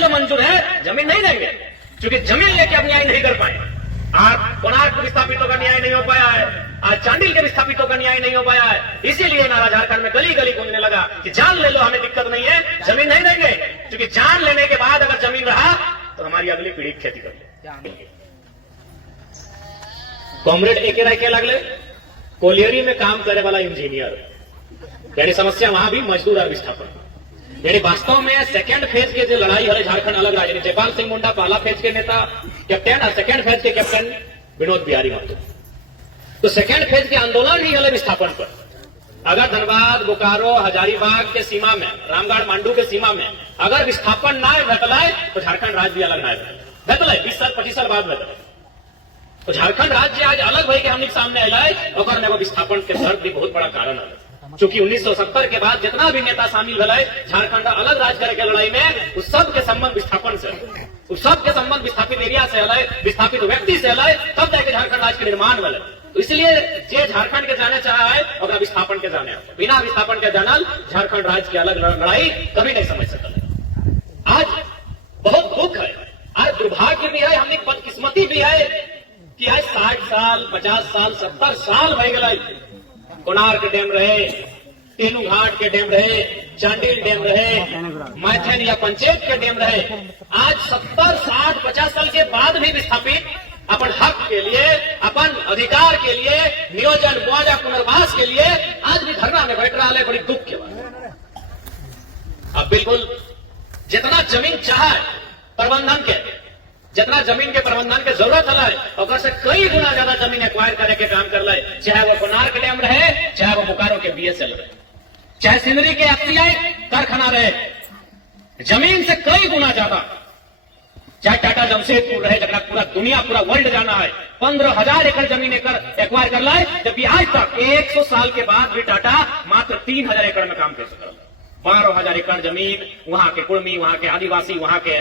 ले लो मंजूर है, जमीन नहीं देंगे, क्योंकि जमीन लेके अब न्याय नहीं कर पाए। आज कोणार्क के विस्थापितों का न्याय नहीं हो पाया है, आज चांडिल के विस्थापितों का न्याय नहीं हो पाया है। इसीलिए नारा झारखंड में गली गली गूंजने लगा कि जान ले लो, हमें दिक्कत नहीं है, जमीन नहीं देंगे, क्योंकि जान लेने के बाद अगर जमीन रहा तो हमारी अगली पीढ़ी खेती कर ले। कॉमरेड एके राय के लगले कोलियरी में काम करे वाला इंजीनियर, यानी समस्या वहां भी मजदूर और विस्थापन, यानी वास्तव में सेकंड फेज के जो लड़ाई है झारखंड अलग राज्य, जयपाल सिंह मुंडा पहला फेज के नेता कैप्टन और सेकंड फेज के कैप्टन विनोद बिहारी महतो। तो सेकंड फेज के आंदोलन ही है विस्थापन पर। अगर धनबाद, बोकारो, हजारीबाग के सीमा में, रामगढ़, मांडू के सीमा में अगर विस्थापन ना भेटलाय तो झारखंड राज्य भी अलग ना भेटलाय, 20 साल 25 साल बाद भेटलाय। तो झारखंड राज्य आज अलग भई के हमने सामने अलाय, और एगो विस्थापन के दर्द भी बहुत बड़ा कारण है। चूंकि 1970 के बाद जितना भी नेता शामिल भले झारखंड अलग राज्य करे के लड़ाई में, उस सब के संबंध विस्थापन से, उस सब के संबंध विस्थापित एरिया से अलग, विस्थापित व्यक्ति से अलग, तब जाके झारखंड राज्य के निर्माण वाले। तो इसलिए जे झारखंड के जाने चाहा है और विस्थापन के जाने, बिना विस्थापन के जानल झारखंड राज्य की अलग लड़ाई कभी नहीं समझ सकता। आज बहुत दुख है, आज दुर्भाग्य भी है, हमने बदकिस्मती भी है कि आज 60 साल 50 साल 70 साल भय गए कोणार्क डैम रहे, तेनू घाट के डैम रहे, चांडिल डैम रहे, मैथन या पंचायत के डैम रहे। आज 70 60 50 साल के बाद भी विस्थापित अपन हक के लिए, अपन अधिकार के लिए, नियोजन मुआवजा पुनर्वास के लिए आज भी धरना में बैठ रहा है। बड़ी दुख के बात। अब बिल्कुल जितना जमीन चाहे प्रबंधन के, जितना जमीन के प्रबंधन के जरूरत है, और से कई गुना ज्यादा जमीन एक्वायर करे के काम कर ले, चाहे वो कोणार्क डैम रहे, चाहे वो बोकारो के बीएसएल रहे, चाहे सिंदरी के एफसीआई कारखाना रहे, जमीन से कई गुना ज्यादा, चाहे टाटा जमशेदपुर रहे, जगह पूरा दुनिया पूरा वर्ल्ड जाना है, 15,000 एकड़ जमीन एक्वायर कर लाए, जबकि आज तक 100 साल के बाद भी टाटा मात्र 3,000 एकड़ में काम कर सकता। 12,000 एकड़ जमीन वहां के कुर्मी, वहां के आदिवासी, वहां के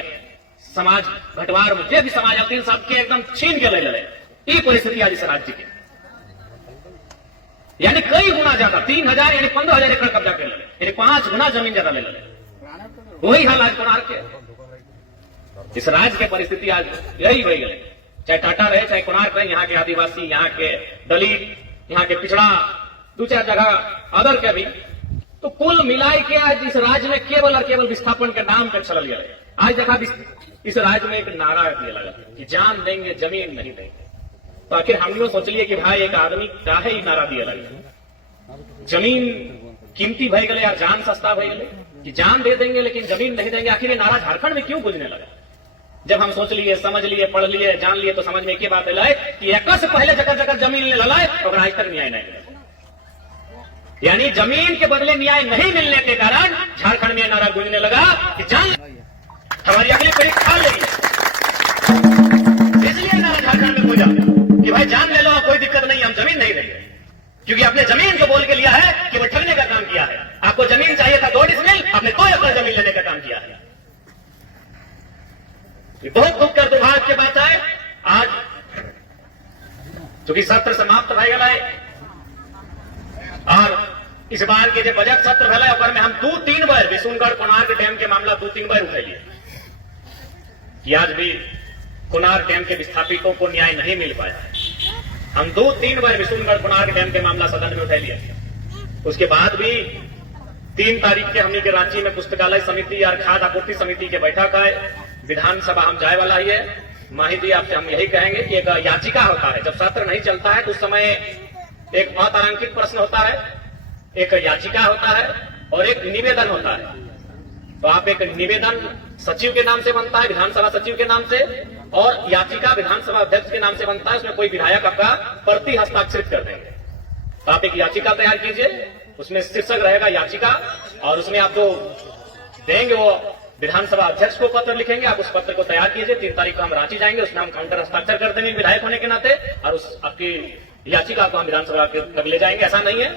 समाज घटवार मुझे भी समाज अपने सबके एकदम छीन के ले ले। ये परिस्थिति आज इस राज्य की, यानी कई गुना ज्यादा, 3,000 यानी 15,000 एकड़ कब्जा कर ले, यानी 5 गुना जमीन ज्यादा ले ले। वही हाल आज कोणार्क के, इस राज्य के परिस्थिति आज यही हो गई। चाहे टाटा रहे, चाहे कोणार्क रहे, यहाँ के आदिवासी, यहाँ के दलित, यहाँ के पिछड़ा, 2-4 जगह अदर के भी, तो कुल मिलाई के आज इस राज्य में केवल और केवल विस्थापन के नाम पर चल गया। आज देखा इस राज्य में एक नारा दिया लगा कि जान देंगे जमीन नहीं देंगे। तो आखिर हमने सोच लिया कि भाई एक आदमी काहे ही नारा दिया लगा, जमीन कीमती भय गए यार, जान सस्ता भय गए कि जान दे देंगे लेकिन जमीन नहीं देंगे। आखिर ये नारा झारखंड में क्यों गूंजने लगा? जब हम सोच लिए, समझ लिए, पढ़ लिए, जान लिए, तो समझ में एक ही बात लाए कि एक से पहले जगह जगह जमीन ले लाए और आज तक न्याय नहीं मिला। यानी जमीन के बदले न्याय नहीं मिलने के कारण झारखंड में नारा गूंजने लगा कि जान हमारी अगली पीढ़ी खा लेगी। इसलिए नारा झारखंड में पूछा कि भाई जान ले लो, कोई दिक्कत नहीं, हम जमीन नहीं देंगे, क्योंकि आपने जमीन को बोल के लिया है कि वो ठगने का काम किया है। आपको जमीन चाहिए था 2 डिसमिल, आपने 2 एकड़ जमीन लेने का काम किया है। ये बहुत दुख कर दुर्भाग्य की बात है। आज चूंकि सत्र समाप्त हो गया है और इस बार के जो बजट सत्र भले ओकर में हम 2-3 बार विशुनगढ़ कोणार्क डैम के मामला 2-3 बार उठैलिए कि आज भी कोणार्क डैम के विस्थापितों को न्याय नहीं मिल पाया है। हम 2-3 बार विशुनगढ़ कोणार्क डैम के मामला सदन में उठैलिए। उसके बाद भी 3 तारीख के हमने के रांची में पुस्तकालय समिति और खाद्य आपूर्ति समिति के बैठक है, विधानसभा हम जाए वाला ही है। माहिती आपसे हम यही कहेंगे कि एक याचिका होता है, जब सत्र नहीं चलता है तो उस समय एक अतारांकित प्रश्न होता है, एक याचिका होता है और एक निवेदन होता है। तो आप एक निवेदन सचिव के नाम से बनता है, विधानसभा सचिव के नाम से, और याचिका विधानसभा अध्यक्ष के नाम से बनता है। उसमें कोई विधायक आपका प्रति हस्ताक्षरित कर देंगे। तो आप एक याचिका तैयार कीजिए, उसमें शीर्षक रहेगा याचिका, और उसमें आप जो देंगे वो विधानसभा अध्यक्ष को पत्र लिखेंगे। आप उस पत्र को तैयार कीजिए। 3 तारीख को हम रांची जाएंगे, उसमें हम काउंटर हस्ताक्षर कर देंगे विधायक होने के नाते, और उस आपकी याचिका को हम विधानसभा तक ले जाएंगे। ऐसा नहीं है,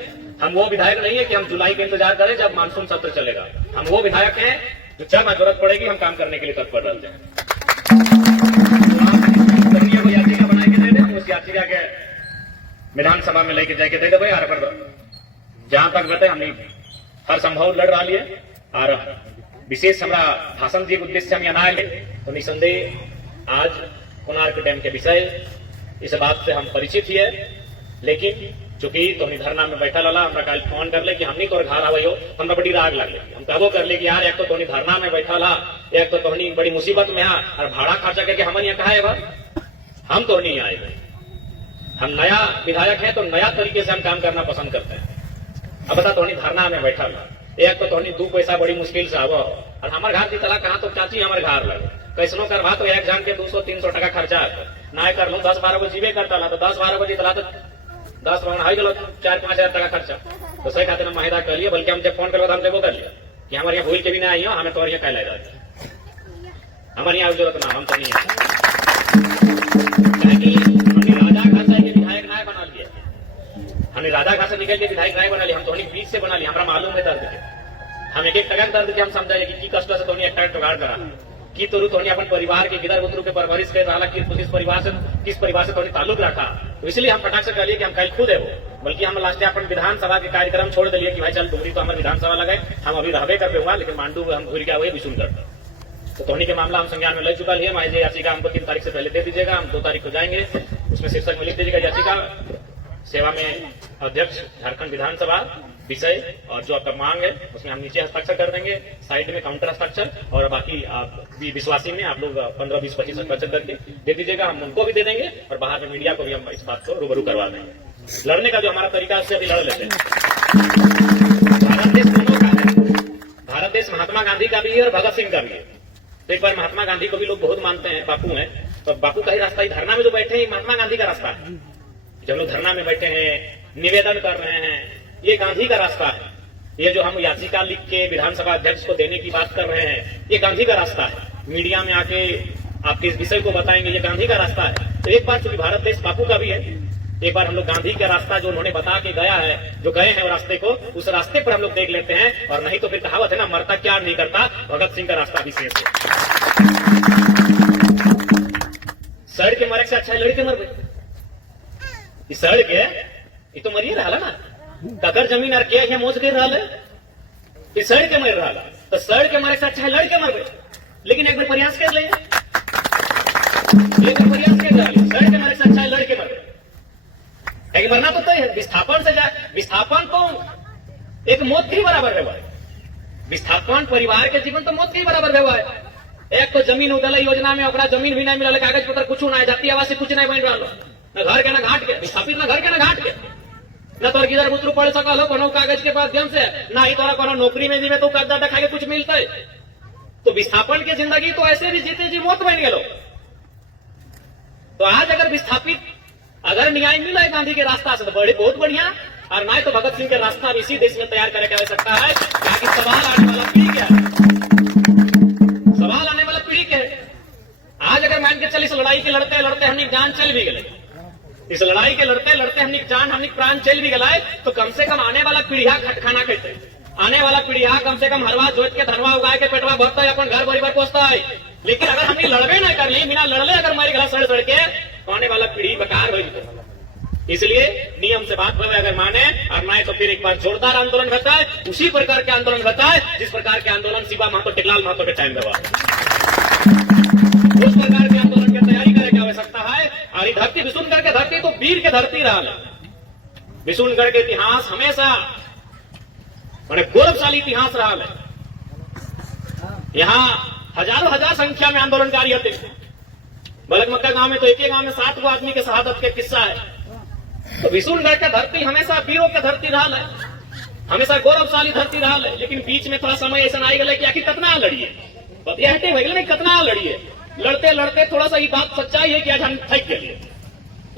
हम वो विधायक नहीं है कि हम जुलाई का इंतजार करें जब मानसून सत्र चलेगा। हम वो विधायक हैं जो जब जरूरत पड़ेगी हम काम करने के लिए तत्पर रहते हैं। तो याचिका बना के दे दें, उस याचिका के विधानसभा में लेके जाके दे दे भाई। जहां तक बताए हमने हर संभव लड़ रहा लिए और विशेष हमारा भाषण दिए उद्देश्य हम यहाँ आए तो निसंदेह आज कोणार्क डैम के विषय इस बात से हम परिचित ही है, लेकिन चूंकि तोहनी धरना में बैठा लला हमरा कल फोन कर ले कि हमनी तोर घर आवो हमरा बड़ी राग लग लगी। हम कहबो कर ले कि यार एक तो तोहनी धरना में बैठा ला, एक तो तोहनी बड़ी मुसीबत में आ और भाड़ा खर्चा करके हमन यहाँ कहा है हम तो नहीं आए। हम नया विधायक हैं तो नया तरीके से हम काम करना पसंद करते हैं। अब बता तोहनी धरना में बैठा ला, एक तो तोहनी 2 पैसा बड़ी मुश्किल से आवो और हमारे घर की तला कहा तो चाची हमारे घर लगे कैसनो करवा तो एक जन के 200-300 टका खर्चा ना कर लो 10-12 को जीवे करता ला तो 10-12 को जीतला तो 10 हाई गलो 4-5 हजार टका खर्चा तो सही खाते ना महिला कर लिया। बल्कि हम जब फोन करो तो हम देखो कर लिया कि हमारे यहाँ भूल के भी ना आई हो, हमें तो यहाँ कह ले हमारे यहाँ जरूरत ना हम तो नहीं राजा खासा के विधायक नाय बना लिया, हमने राजा खासा निकल के विधायक नाय बना लिया, हम तो बीच से बना लिया। हमारा मालूम है दर्द के, हम एक टका दर्द के हम समझाइए कि कष्ट से तो एक टका जुगाड़ करा कि तो अपन परिवार के गिदर बुतरू के परवरिश कर रहा कि किस परिवार से ताल्लुक रखा। तो इसलिए हम फटाक से कहिए कि हम कल खुद है वो, बल्कि हम लास्ट अपन विधानसभा के कार्यक्रम छोड़ दिए कि भाई चल डुमरी तो हमारे विधानसभा लगे हम अभी रहबे कर दूंगा, लेकिन मांडू हम घूर गया हुए विशुन करता। तो धोनी के मामला हम संज्ञान में ले चुका है। माइजे याचिका हमको 3 तारीख से पहले दे दीजिएगा, हम 2 तारीख को जाएंगे, उसमें शीर्षक में लिख दीजिएगा याचिका सेवा में अध्यक्ष झारखंड विधानसभा विषय, और जो आपका मांग है उसमें हम नीचे हस्ताक्षर कर देंगे, साइड में काउंटर हस्ताक्षर, और बाकी आप विश्वासी में आप लोग 15, 20, 25 हस्ताक्षर करके दे दीजिएगा। हम उनको भी दे देंगे और बाहर में मीडिया को भी हम इस बात को रूबरू करवा देंगे। लड़ने का जो हमारा तरीका उससे अभी लड़ लेते हैं। भारत देश दोनों का है, भारत देश महात्मा गांधी का भी है और भगत सिंह का भी है। तो एक बार महात्मा गांधी को भी लोग बहुत मानते हैं, बापू हैं, तो बापू का ही रास्ता, धरना में जो बैठे हैं महात्मा गांधी का रास्ता है। जब लोग धरना में बैठे हैं, निवेदन कर रहे हैं, ये गांधी का रास्ता है। ये जो हम याचिका लिख के विधानसभा अध्यक्ष को देने की बात कर रहे हैं, ये गांधी का रास्ता है। मीडिया में आके आपके इस विषय को बताएंगे, ये गांधी का रास्ता है। तो एक बार चूंकि भारत देश बापू का भी है, एक बार हम लोग गांधी का रास्ता जो उन्होंने बता के गया है, जो गए हैं रास्ते को, उस रास्ते पर हम लोग देख लेते हैं। और नहीं तो फिर कहावत है ना, मरता क्या नहीं करता, भगत सिंह का रास्ता भी शेष है। सड़ के मरे से अच्छा लड़ के मर गए, सड़ के ये तो मरिए रहा ना, ककर जमीन और के मोच गई रहा है, सड़ के मर रहा, तो सड़ के मरे से अच्छा लड़ के मर गए। लेकिन एक बार प्रयास कर ले, एक बार प्रयास कर ले, सड़ के मरे से अच्छा लड़ के मर गए। एक मरना तो तय है, विस्थापन से जाए, विस्थापन तो एक मौत के ही बराबर है। विस्थापन परिवार के जीवन तो मौत के ही बराबर है। एक तो जमीन उदला योजना में ओकरा जमीन भी नहीं मिला, कागज पत्र कुछ ना, जाति आवास कुछ नहीं बन रहा, न घर के न घाट के, विस्थापित न घर के न घाट के, न तोर किधर बुतरू पढ़ सकल हो कोनो कागज के माध्यम से, ना ही तोरा कोनो नौकरी में जीवे तो कागज दिखा के कुछ मिलता है। तो विस्थापन की जिंदगी तो ऐसे भी जीते जी मौत बन गए। तो आज अगर विस्थापित अगर न्याय मिला है गांधी के रास्ता से तो बड़े बहुत बढ़िया, और ना तो भगत सिंह का रास्ता इसी देश में तैयार करने की आवश्यकता है। ताकि सवाल आने वाला पीढ़ी क्या है, सवाल आने वाला पीढ़ी क्या है। आज अगर मान के चल इस लड़ाई के लड़ते लड़ते हमने जान चल भी गए, इस लड़ाई के लड़ते लड़ते हमने जान हमने प्राण चल भी गलाए, तो कम से कम आने वाला पीढ़िया खाना खाते, आने वाला पीढ़िया कम से कम हरवा जोत के धनवा उगाए के पेटवा भरता है, अपन घर परिवार पहुंचता है। लेकिन अगर हमने लड़बे ना कर ली, बिना लड़ले अगर हमारे घर सड़ सड़ के, तो आने वाला पीढ़ी बेकार हो जाए। इसलिए नियम से बात हुए अगर माने, और माने तो फिर एक बार जोरदार आंदोलन होता है, उसी प्रकार के आंदोलन होता है जिस प्रकार के आंदोलन शिवा महतो टिकलाल महतो के टाइम दबा, उस प्रकार के आंदोलन की तैयारी करने की आवश्यकता है। और ये धरती विशुनगढ़ के धरती तो वीर के धरती रहा है। विशुनगढ़ के इतिहास हमेशा मैंने गौरवशाली इतिहास रहा है। यहाँ हजारों हजार संख्या में आंदोलनकारी होते हैं। बलकमक्का गांव में तो एक गांव में 7 गो आदमी के शहादत के किस्सा है। तो विशुनगढ़ का धरती हमेशा वीरों के धरती रहा है, हमेशा गौरवशाली धरती रहा है। लेकिन बीच में थोड़ा समय ऐसा आई गया कि आखिर कितना लड़िए, बतिया हटे भैया नहीं कितना लड़िए। लड़ते लड़ते थोड़ा सा ये बात सच्चाई है कि आज हम थक के लिए,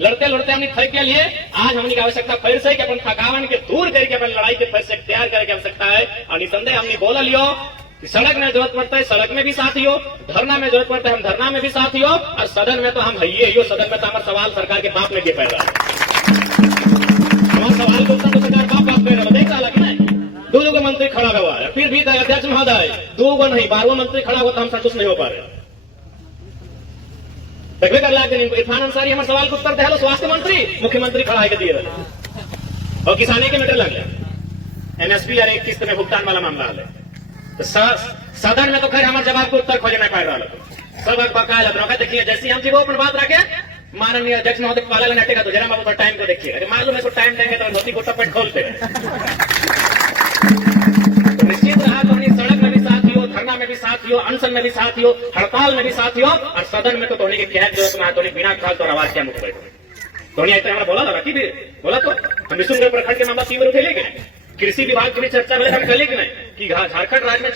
लड़ते लड़ते हमने थक के लिए आज हमने की आवश्यकता फिर से कि अपन थकावन के दूर करके अपन लड़ाई के फिर से तैयार करके आवश्यकता है। और निसंदेह हमने बोला लियो कि सड़क में जरूरत पड़ता है सड़क में भी साथी हो, धरना में जरूरत पड़ता है हम धरना में भी साथी हो, और सदन में तो हम है ही हो। सदन में तो हमारा सवाल सरकार के बाप में के पैदा है, हमारा सवाल को तो सरकार बाप में रहा देख रहा कि नहीं। 2 मंत्री खड़ा हुआ है, फिर भी अध्यक्ष महोदय 2 नहीं 12 मंत्री खड़ा हुआ तो हम संतुष्ट नहीं हो पा रहे। इरफान अंसारी हमारे सवाल को उत्तर दे, स्वास्थ्य मंत्री मुख्यमंत्री खड़ा है दिए रहे, और किसानी के मीटर लग गया, एनएसपी और 1 किस्त में भुगतान वाला मामला है। तो सदन में तो खैर हमारे जवाब को उत्तर खोजे नहीं पाए रहा सब बकाया जाता देखिए जैसे हम जी वो अपन बात रखे माननीय अध्यक्ष महोदय पाला लेने तो जरा बाबू टाइम को देखिए मालूम है तो टाइम देंगे तो धोती को टपेट खोलते हैं तो निश्चित रहा तो सड़क में भी साथ हो, धरना में भी साथ हो, अनशन में भी साथ हो, हड़ताल में भी साथ हो, और सदन में तो धोनी के क्या जरूरत ना धोनी बिना खाल तो आवाज क्या मुख धोनी ऐसे हमारा बोला लगा कि भी बोला तो हम विष्णुनगर प्रखंड के मामला तीव्र उठे लेके कृषि विभाग की भी चर्चा हम करें कि नहीं कि झारखंड राज्य में